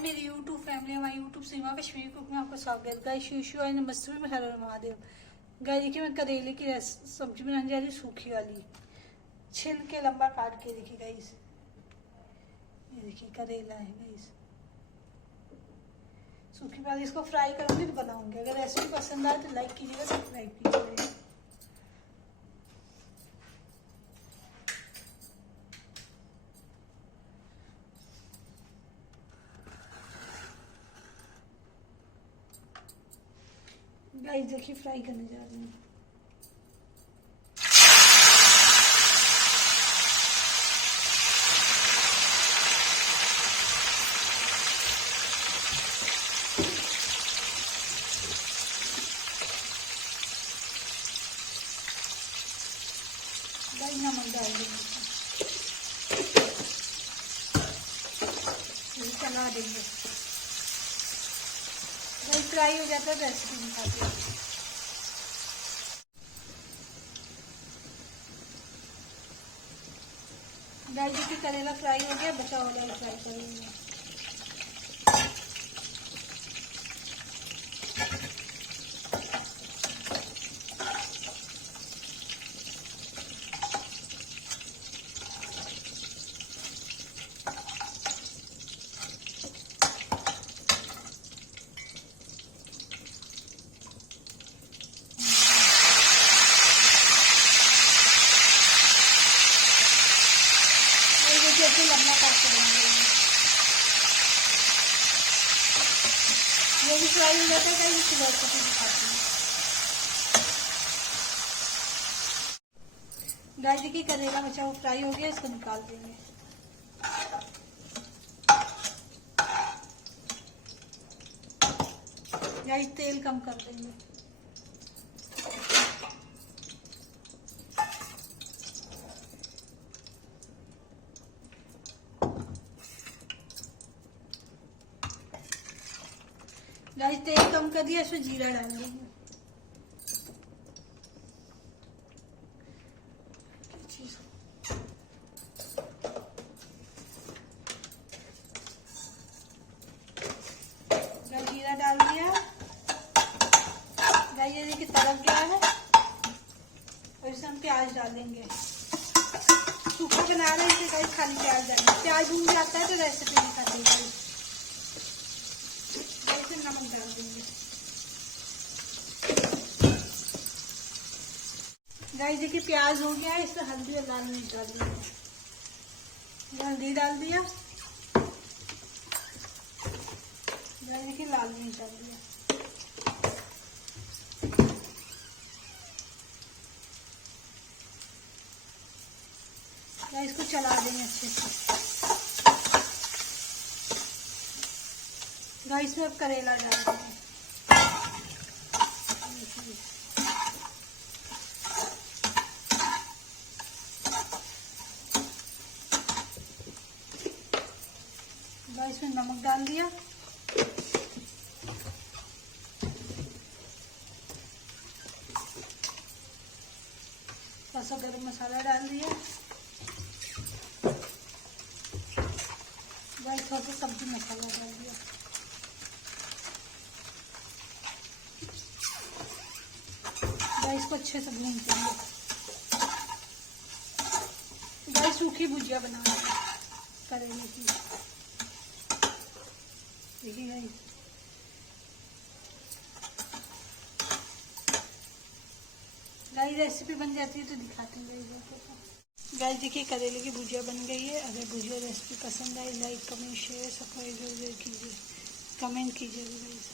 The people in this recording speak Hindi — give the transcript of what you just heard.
हाय मेरी यूट्यूब फैमिली, हमारी यूट्यूब सीमा कश्मीर कुक में आपका स्वागत। गाइस शिशु आई नमस्ते में हर हर महादेव। गाइस देखिए मैं करेले की सब्जी बनाने जा रही हूँ, सूखी वाली, छिल के लंबा काट के। देखिए गाइस, ये देखिए करेला है गाइस, सूखी वाली। इसको फ्राई करूंगी तो बनाऊंगी। अगर रेसिपी पसंद आए तो लाइक कीजिएगा, सब्सक्राइब कीजिएगा। गाइस देखिए फ्राई करने जा रही हूँ। गाइस नमक डाल देंगे, चला देंगे। गाइस फ्राई हो जाता है तो रेसिपी दिखाती हूँ। गाइस देखिए करेला फ्राई हो गया, बचा हो जाएगा फ्राई करेंगे। ऐसे लंबा काट करेंगे, ये भी फ्राई हो जाता है। कहीं इसकी रेसिपी दिखाती हूँ। गाइस देखिए करेला बचा वो फ्राई हो गया, इसको निकाल देंगे। गाइस तेल कम कर देंगे। गाइस तेल कम कर दिया, इसमें जीरा डाल देंगे। गाइस जीरा डाल दिया। गाइस ये देखिए तड़क गया है, और इसमें हम प्याज डालेंगे। सूखा बना रहे हैं गाइस, खाली प्याज डालेंगे। प्याज भून जाता है तो रेसिपी दिखाते हैं। गाइस नमक डाल देंगे। गाइस देखिए प्याज हो गया है, इसमें हल्दी और लाल मिर्च डाल देंगे। हल्दी डाल दिया। गाइस देखिए लाल मिर्च डाल दिया। गाइस इसको चला देंगे अच्छे से। गाइस में अब करेला डाल देंगे। गाइस में नमक डाल दिया। थोड़ा सा गरम मसाला डाल दिया। गाइस थोड़ा सा सब्जी मसाला डाल दिया। गाइस को अच्छे से भून देंगे। गाइस सूखी भुजिया बनाना है करेले की। देखिए गाइस रेसिपी बन जाती है तो दिखाती हूँ। गाइस देखिए करेले की भुजिया बन गई है। अगर भुजिया रेसिपी पसंद आई, लाइक कमेंट शेयर सब्सक्राइब जरूर कीजिए, कमेंट कीजिए गाइस।